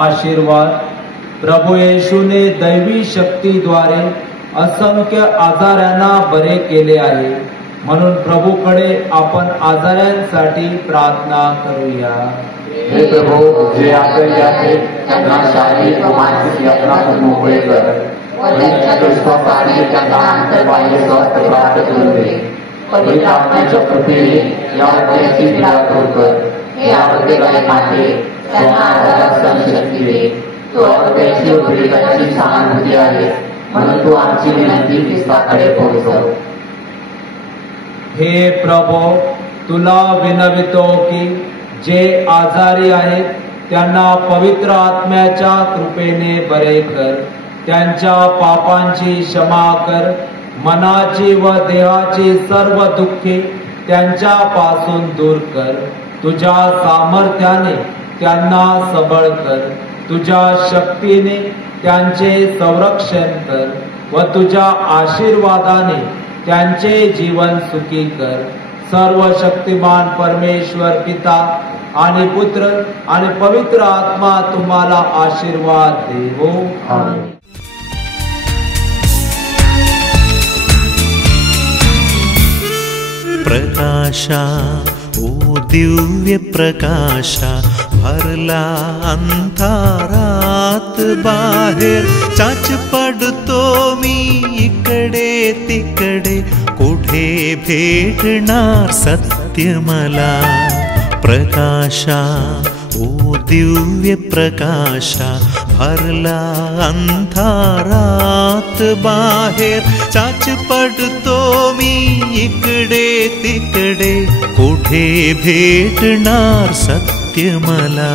आशीर्वाद। प्रभू येशूने दैवी शक्तीद्वारे असंख्य आजारांना बरे केले आहे, म्हणून प्रभूकडे आपण आजारांसाठी प्रार्थना करूया। हे प्रभु, जे आजारी आहेत त्यांना शारीरिक व मानसिक यातनातून मोकळे कर व त्यांच्या स्वास्थ्यासाठी त्यांना अंतर्बाह्य स्वास्थ्य प्राप्त करून दे। पवित्र आत्म्याच्या कृपेने या आरोग्याची पीडा दूर कर। हे आरोग्यदायकाचे त्यांना आजारात सहनशक्ती दे। तू आरोग्याची व पीडितांची सहानुभूती आहे, म्हणून तू आमची विनंती ख्रिस्ताकडे पोहोचव। हे प्रभू, तुला विनवितो की जे आजारी आहेत त्यांना पवित्र आत्म्याच्या कृपेने बरे कर, त्यांच्या पापांची क्षमा कर, मनाची व देहाची सर्व दुःखे त्यांच्यापासून दूर कर। तुझ्या सामर्थ्याने त्यांना सबळ कर, तुझ्या शक्तीने त्यांचे संरक्षण कर व तुझ्या आशीर्वादाने त्यांचे जीवन सुखी कर। सर्व शक्तिमान परमेश्वर पिता आणि पुत्र आणि पवित्र आत्मा तुम्हाला आशीर्वाद देवो। आमेन। प्रकाशा ओ दिव्य प्रकाशा, भरला अंधारात बाहेर, चाच पडतो मी इकडे तिकडे, कुठे भेटणार सत्य मला। प्रकाशा ओ दिव्य प्रकाशा, भरला अंधारात बाहेर, चाच पडतो मी इकडे तिकडे, कुठे भेटणार सत्य मला।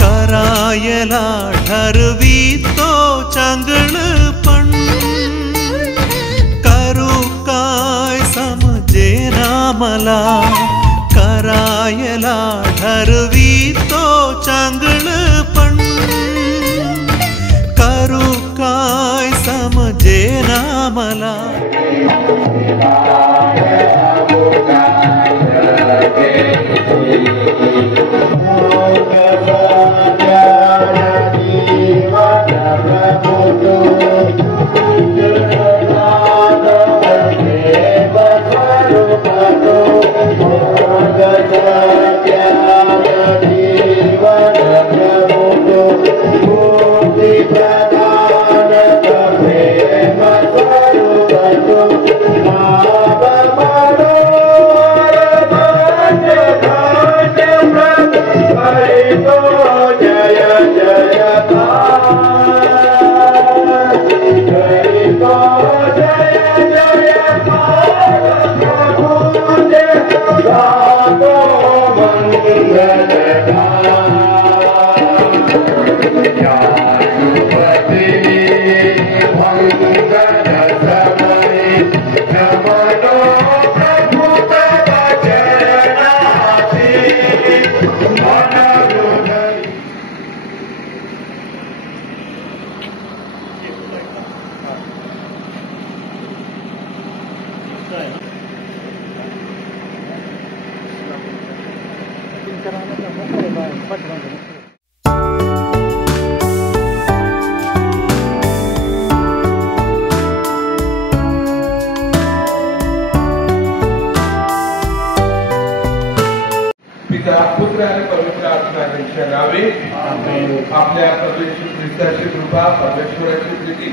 करायला ठरवितो चांगळपण, करू काय समजेना मला। करायला ठरवितो चांगळपण, करू काय समजेना मला। नमो प्रभु तव चरणासी। पिता पुत्र आणि पवित्र आत्म्याच्या नावे आपल्या प्रभू ख्रिस्ताची कृपा, परमेश्वराची प्रीती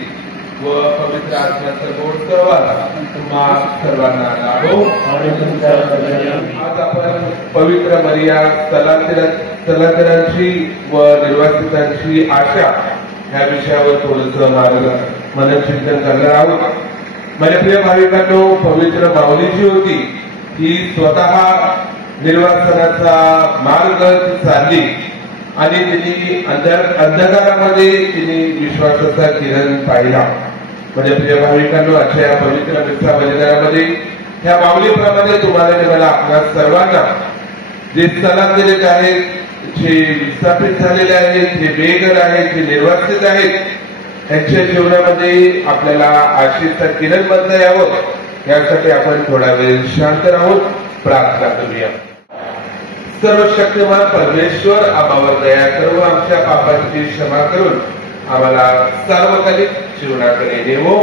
व पवित्र आत्म्याचा गोड सहवास तुम्हा सर्वांना लाभो. आज आपण पवित्र मरिया स्थलांतरांची व निर्वासितांची आशा ह्या विषयावर थोडंसं मनचिंतन करणार आहोत. माझ्या प्रिय भाविकांनो, पवित्र माऊली जी होती ही स्वतः निर्वासनाचा मार्ग चालली आणि तिने अंधकारामध्ये तिने विश्वासाचा किरण पाहिला. म्हणजे प्रिय भाविकांनो, अशा या पवित्र मित्रा बलिदानामध्ये ह्या माऊलीप्रमाणे तुम्हाला आणि मला आपल्या सर्वांना जे स्थलांतरित आहेत, जे विस्थापित झालेले आहेत, जे बेघर आहेत, जे निर्वासित आहेत, त्यांच्या जीवनामध्ये आपल्याला आशेचा किरण बनता यावं यासाठी आपण थोडा वेळ शांत राहून प्रार्थना करूया. सर्व शक्तिमान परमेश्वर आम्हावर दया करून आमच्या पापांची क्षमा करून आम्हाला सार्वकालिक जीवनाकडे नेवो.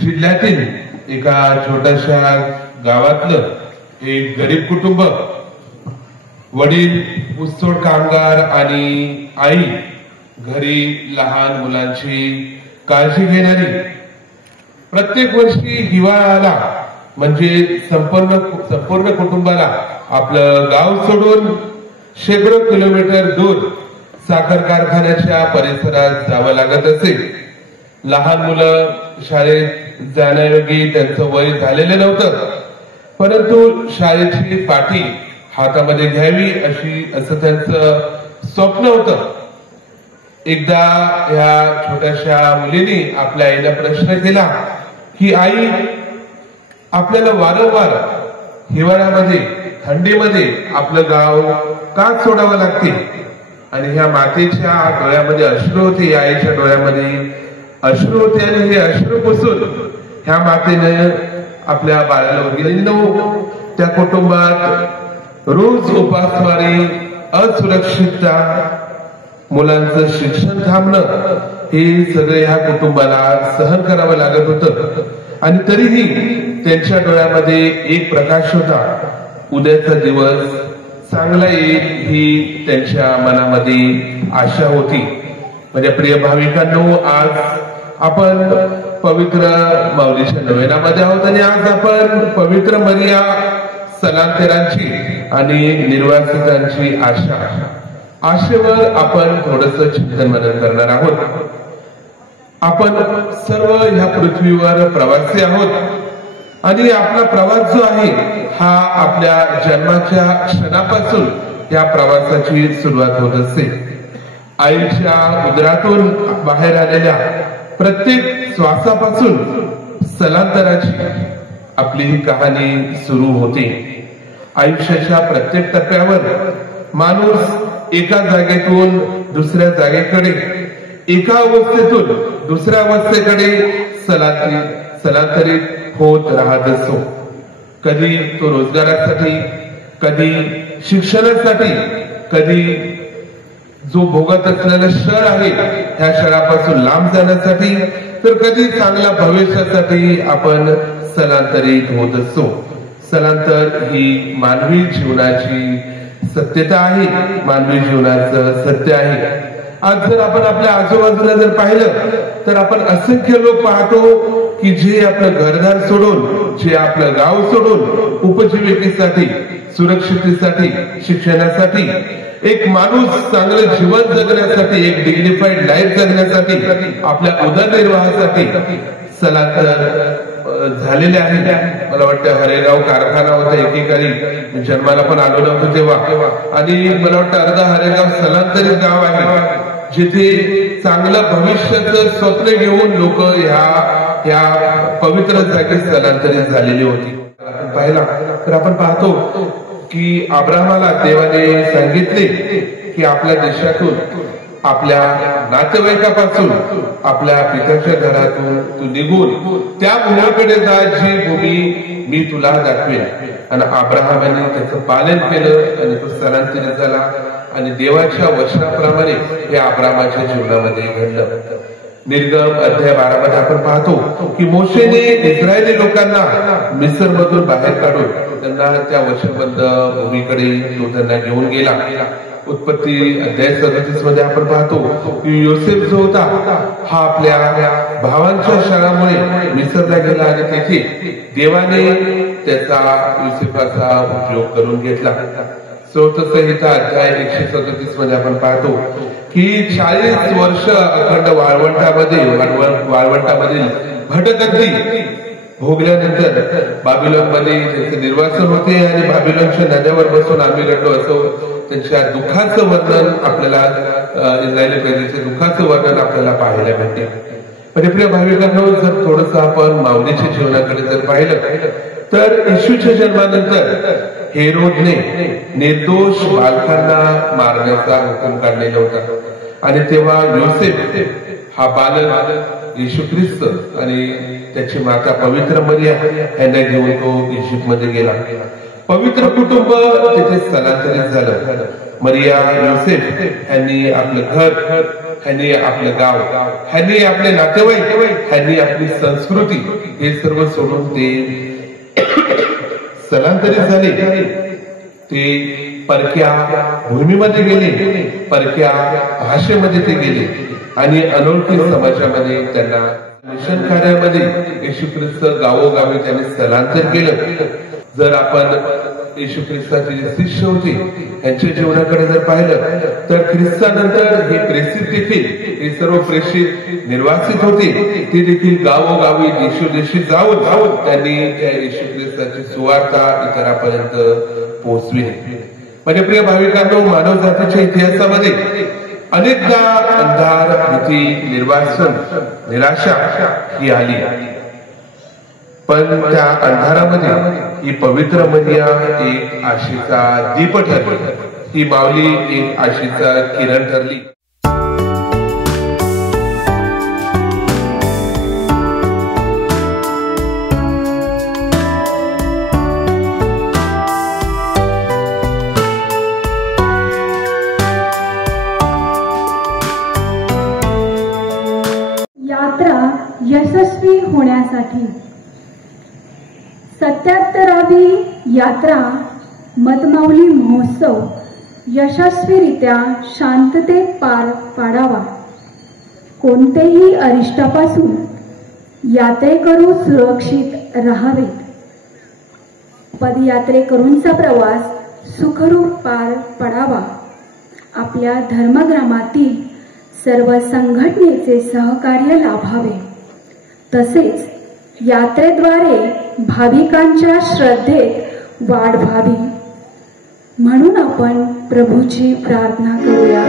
जिल्ह्यातील एका छोट्याशा गावातलं एक गरीब कुटुंब, वडील ऊसतोड कामगार आणि आई घरी लहान मुलांची काळजी घेणारी. प्रत्येक वर्षी हिवाळा आला म्हणजे संपूर्ण कुटुंबाला आपलं गाव सोडून शेकडो किलोमीटर दूर साखर कारखान्याच्या परिसरात जावं लागत असे. लहान मुलं शाळेत जाण्यायोगी त्यांचं वय झालेलं नव्हतं, परंतु शाळेची पाटी हातामध्ये घ्यावी असं त्यांचं स्वप्न होतं. एकदा ह्या छोट्याशा मुलीने आपल्या आईला प्रश्न केला की आई, आपल्याला वारंवार हिवाळ्यामध्ये थंडीमध्ये आपलं गाव का सोडावं लागते? आणि ह्या मातेच्या डोळ्यामध्ये अश्रू होते, आईच्या डोळ्यामध्ये अश्रू होते आणि हे अश्रू पुसून ह्या मातेने आपल्या बाळाला गेलेलो. त्या कुटुंबात रोज उपासमारी, असुरक्षितता, मुलांचं शिक्षण थांबणं हे सगळे ह्या कुटुंबाला सहन करावं लागत होतं. आणि तरीही त्यांच्या डोळ्यामध्ये एक प्रकाश होता, उद्याचा दिवस चांगला येईल ही त्यांच्या मनामध्ये आशा होती. माझ्या प्रिय भाविकांनो, आज आपण पवित्र माऊलीच्या नोवेनामध्ये आहोत आणि आज आपण पवित्र मरिया स्थलांतरांची आणि निर्वासितांची आशेवर आपण थोडंसं चिंतन मनन करणार आहोत. आपण सर्व ह्या पृथ्वीवर प्रवासी आहोत आणि आपला प्रवास जो आहे हा आपल्या जन्माच्या क्षणापासून या प्रवासाची सुरुवात होत असते. आईच्या उदरातून बाहेर आलेल्या प्रत्येक श्वासापासून स्थलांतराची आपली ही कहाणी सुरू होते. आयुष्याच्या प्रत्येक टप्प्यावर माणूस एका जागेतून दुसऱ्या जागेकडे, एका अवस्थेतून दुसऱ्या अवस्थेकडे स्थलांतरित होत राहत असतो. कधी तो रोजगारासाठी, कधी शिक्षणासाठी, कधी जो भोगत असलेलं शहर आहे ह्या शहरापासून लांब जाण्यासाठी, तर कधी चांगल्या भविष्यासाठी आपण स्थलांतरित होत असतो. स्थलांतर ही मानवी जीवनाची सत्यता आहे, मानवी जीवनाचं सत्य आहे. आज जर आपण आपल्या आजूबाजूला जर पाहिलं तर आपण असंख्य लोक पाहतो की जे आपलं घरदार सोडून, जे आपलं गाव सोडून उपजीविकेसाठी, सुरक्षिततेसाठी, शिक्षणासाठी, एक माणूस चांगलं जीवन जगण्यासाठी, एक डिग्निफाईड लाईफ जगण्यासाठी, आपल्या उदरनिर्वाहासाठी स्थलांतर झालेले आहेत. मला वाटतं हरेगाव कारखाना होता एकेकाळी, जन्माला पण आलो नव्हतं तेव्हा, आणि मला वाटतं अर्धा हरेगाव स्थलांतरित गाव आहे जिथे चांगलं भविष्याचं स्वप्न घेऊन लोक ह्या पवित्र जागी स्थलांतरित झालेली होती. पाहिला तर आपण पाहतो की अब्राहमाला देवाने सांगितले की आपल्या देशातून, आपल्या नातेवाईकापासून, आपल्या पित्याच्या घरातून तू निघून त्या भूमीकडे जा जी भूमी मी तुला दाखवेन. आणि अब्राहमाने त्याचं पालन केलं आणि तो स्थलांतरित झाला. आणि देवाच्या वचनाप्रमाणे हे अब्राहमाच्या जीवनामध्ये घडलं. निर्गम अध्याय 12 मध्ये आपण पाहतो की मोशेने इस्रायली लोकांना मिस्रमधून बाहेर काढून त्यांना त्या वचनबद्ध भूमीकडे तो त्यांना घेऊन गेला. उत्पत्ती अध्याय 37 मध्ये आपण पाहतो की योसेफ जो होता हा आपल्या भावांच्या शाळामुळे मिसरला गेला आणि तेथे देवाने त्याचा योसेफाचा उपयोग करून घेतला. संहिता अध्याय 137 मध्ये आपण पाहतो की 40 वर्ष अखंड वाळवंटामधील भटकंती भोगल्यानंतर बाबिलोन मध्ये त्यांचे निर्वासन होते आणि बाबिलोनच्या नद्यावर बसून आम्ही रडलो असं त्यांच्या दुःखाचं वर्णन आपल्याला, इस्रायली प्रजेच्या दुःखाचं वर्णन आपल्याला पाहायला मिळते. म्हणजे प्रिय भाविकांनो, जर थोडस आपण माऊलीच्या जीवनाकडे जर पाहिलं तर येशूच्या जन्मानंतर हेरोदने निर्दोष बालकांना मारण्याचा हुकूम काढलेला होता. आणि तेव्हा योसेफ हा बालक येशू ख्रिस्त आणि त्याची माता पवित्र मरिया यांना घेऊन तो इजिप्त मध्ये गेला. पवित्र कुटुंब तिथे स्थलांतरित झालं. मरिया, योसेफ यांनी आपलं घर, ह्यांनी आपलं गाव, ह्यांनी आपले नातेवाईक, ह्यांनी आपली संस्कृती हे सर्व सोडून ते स्थलांतरित झाले. ते परक्या भूमीमध्ये गेले, परक्या भाषेमध्ये ते गेले आणि अनोळखी समाजामध्ये त्यांना मिशन कार्यामध्ये येशू ख्रिस्त गावोगावी त्यांनी स्थलांतर केलं. जर आपण येशू ख्रिस्ताचे जे शिष्य होते यांच्या जीवनाकडे जर पाहिलं तर ख्रिस्तानंतर हे प्रेषित देखील, हे सर्व प्रेषित निर्वासित होते, ते देखील गावोगावी देशोदेशी जाऊन त्यांनी त्या येशू ख्रिस्ताची सुवार्ता इतरांपर्यंत पोहोचविली. म्हणजे प्रिय भाविकांनो, मानव जातीच्या इतिहासामध्ये अनेकदा अंधार, भीती, निर्वासन, निराशा ही आली, पण त्या अंधारामध्ये ही पवित्र मरिया एक आशेचा दीप ठरली. ही माऊली एक आशेचा किरण ठरली. यात्रा यशस्वी होण्यासाठी 77वी यात्रा मतमाऊली महोत्सव यशस्वीरित्या शांततेत पार पाडावा. कोणतेही अरिष्टापासून यात्रेकरू सुरक्षित राहावेत. पदयात्रेकरूंचा प्रवास सुखरूप पार पडावा. आपल्या धर्मग्रामातील सर्व संघटनेचे सहकार्य लाभावे. तसेच यात्रेद्वारे भाविकांच्या श्रद्धेत वाढ व्हावी म्हणून आपण प्रभूची प्रार्थना करूया.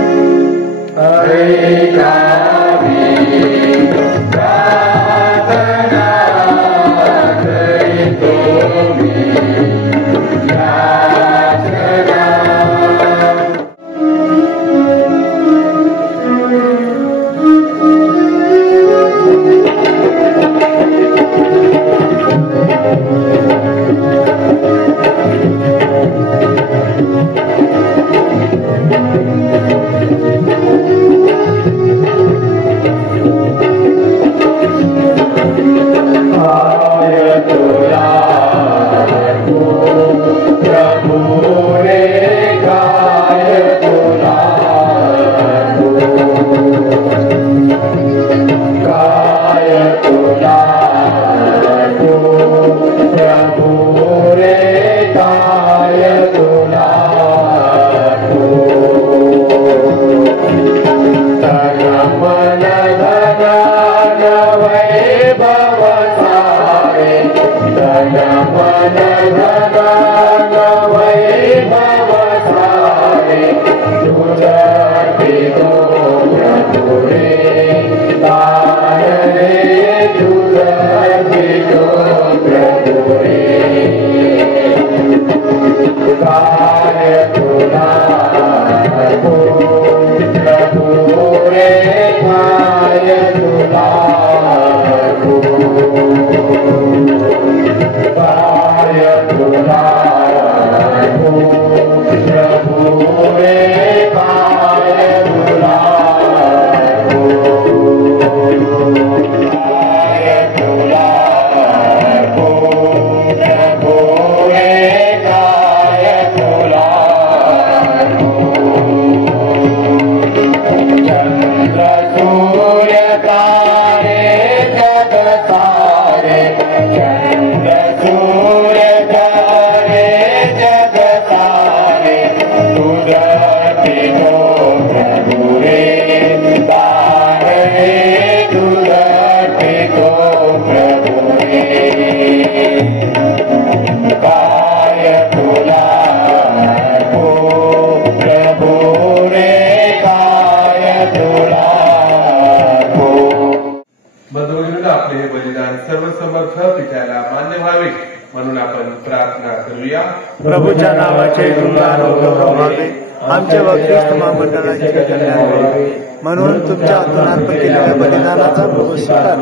प्रभूच्या नावाचे गुणगान व्हावे, आमचे व ख्रिस्त महामंडळाचे कल्याण व्हावे, म्हणून तुमच्या हातून अर्पण केलेल्या बलिदानाचा प्रभू स्वीकार.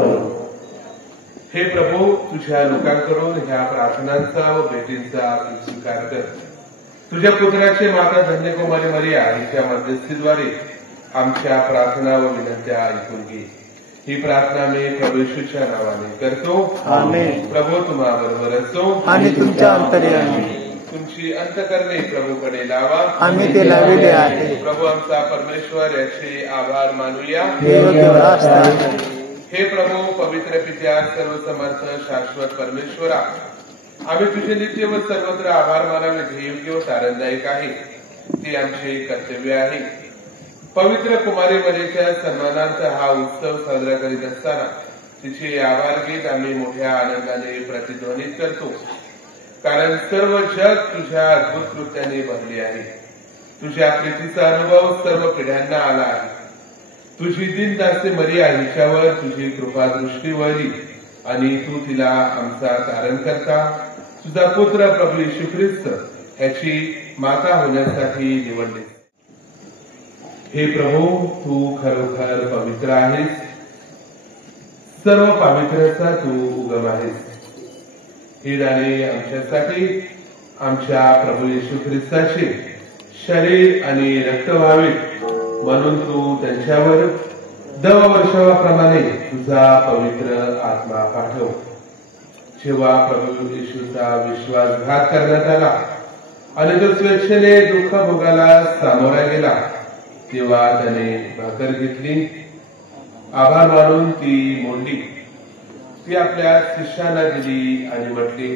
हे प्रभू, तुझ्या लोकांकडून ह्या प्रार्थनांचा व भेटींचा स्वीकार कर. तुझ्या पुत्राचे माता धन्यकुमारी मरिया हिच्या मध्यस्थीद्वारे आमच्या प्रार्थना व विनंत्या ऐकून घे. ही प्रार्थना मी प्रभू येशूच्या नावाने करतो. आमेन. प्रभू तुम्हा बरोबर असो आणि तुमच्या अंतर्यामी. तुमची अंतकरणे प्रभूकडे लावा, आम्ही ते लाविले आहे. प्रभू आमचा परमेश्वर याचे आभार मानूया. हे प्रभू, पवित्र पित्या, सर्वसमर्थ शाश्वत परमेश्वरा, आम्ही तुझे नित्य व सर्वत्र आभार मानावे जे योग्य व आनंददायक आहे ते आमचे कर्तव्य आहे. पवित्र कुमारी मरियेच्या सन्मानार्थ हा उत्सव साजरा करीत असताना तिचे आभार गीत आम्ही मोठ्या आनंदाने प्रतिध्वनित करतो, कारण सर्व जग तुझ्या अद्भुत कृत्याने भरले आहे. तुझ्या प्रीतीचा अनुभव सर्व पिढ्यांना आला आहे. तुझी दीनदासी मरिया हिच्यावर तुझी कृपादृष्टी वळली आणि तू तिला आमचा तारणकर्ता, तुझा पुत्र प्रभू येशू ख्रिस्त ह्याची माता होण्यासाठी निवडले. हे प्रभू, तू खरोखर पवित्र आहेस. सर्व पवित्रचा तू उगम आहेस. ही दाने आमच्यासाठी आमच्या प्रभू येशू ख्रिस्ताचे शरीर आणि रक्त व्हावेत म्हणून तू त्यांच्यावर दववर्षाप्रमाणे तुझा पवित्र आत्मा पाठव. जेव्हा प्रभू येशूचा विश्वासघात करण्यात आला आणि तो स्वेच्छेने दुःख भोगाला सामोरा गेला, तेव्हा त्याने भाकर घेतली, आभार मानून ती मोडली, ती आपल्या शिष्यांना दिली आणि म्हटली,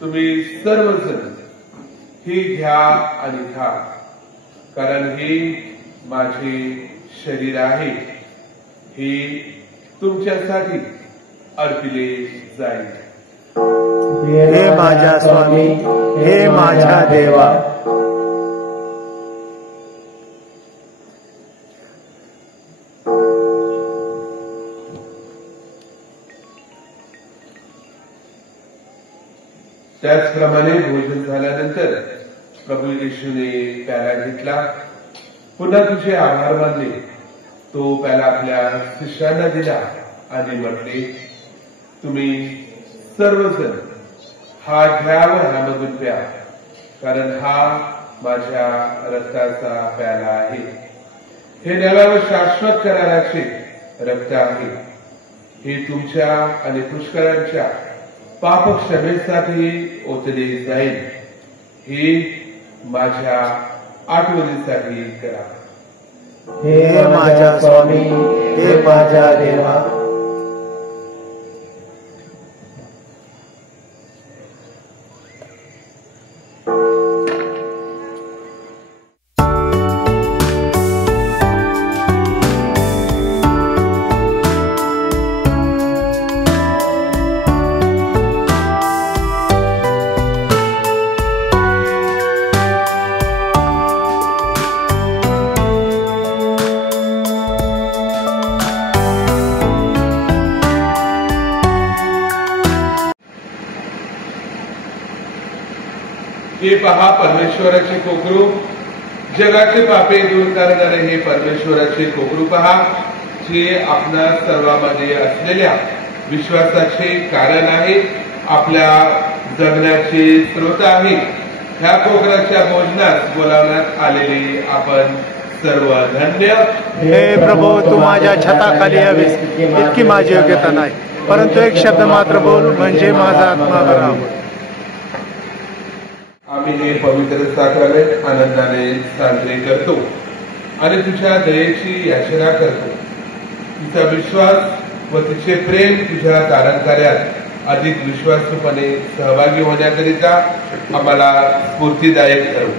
तुम्ही सर्वजण ही घ्या आणि खा, कारण ही माझे शरीर आहे, ही तुमच्यासाठी अर्पिले जाईल. हे माझ्या स्वामी, हे माझ्या देवा. त्याचप्रमाणे भोजन झाल्यानंतर प्रभू येशूने प्याला घेतला, पुन्हा तुझे आभार मानले, तो प्याला आपल्या शिष्यांना दिला आणि म्हटले, तुम्ही सर्वजण हा घ्या व ह्यामधून प्या, कारण हा माझ्या रक्ताचा प्याला आहे. हे नव्या व शाश्वत कराराचे रक्त आहे. हे तुमच्या आणि पुष्कळांच्या पाप क्षमेसाठी ओतले जाईल. हे माझ्या आठवणीसाठी करा. हे माझ्या स्वामी, हे माझ्या देवा. हे पहा परमेश्वराचे कोकरू, जगाचे पापे दूर करणारे हे परमेश्वराचे कोकरू पहा, जे आपल्या सर्वांमध्ये असलेल्या विश्वासाचे कारण आहे, आपल्या जगण्याचे स्रोत आहे. ह्या कोकराच्या भोजनात बोलावण्यात आलेले आपण सर्व धन्य. हे प्रभू, तू माझ्या छताखाली यावीस इतकी माझी योग्यता नाही, परंतु एक शब्द मात्र बोल, म्हणजे माझा आत्मा बरा होईल. आम्ही हे पवित्र साक्रामेंट आनंदाने साजरे करतो आणि तुझ्या दयेची याचना करतो. तुझा विश्वास व तिचे प्रेम तुझ्या तारण कार्यात अधिक विश्वासूपणे सहभागी होण्याकरिता आम्हाला स्फूर्तीदायक करू.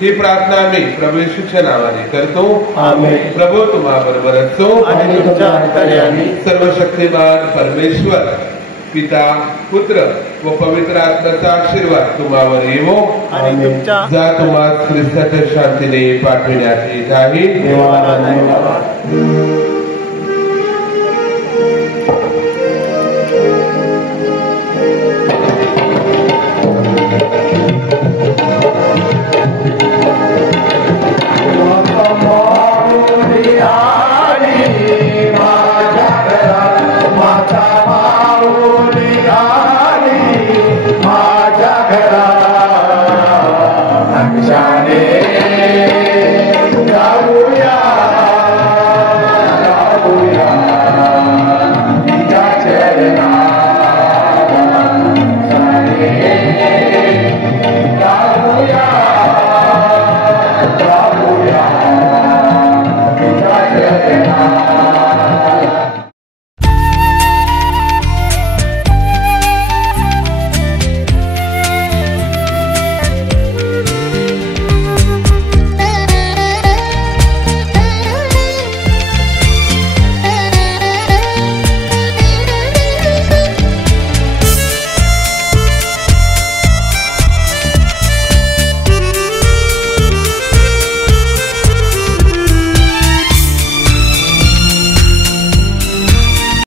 ही प्रार्थना आम्ही प्रभू येशूच्या नावाने करतो. आमेन. प्रभू तुम्हा बरोबर असो आणि तुमच्या अंतर्यामी सर्वशक्तिमान परमेश्वर पिता, पुत्र व पवित्र आत्म्याचा आशीर्वाद तुम्हावर येवो. आणि तुमच्या जा तुम्हा ख्रिस्ताच्या शांतीने पाठविण्यात येत आहे. देवाला धन्यवाद.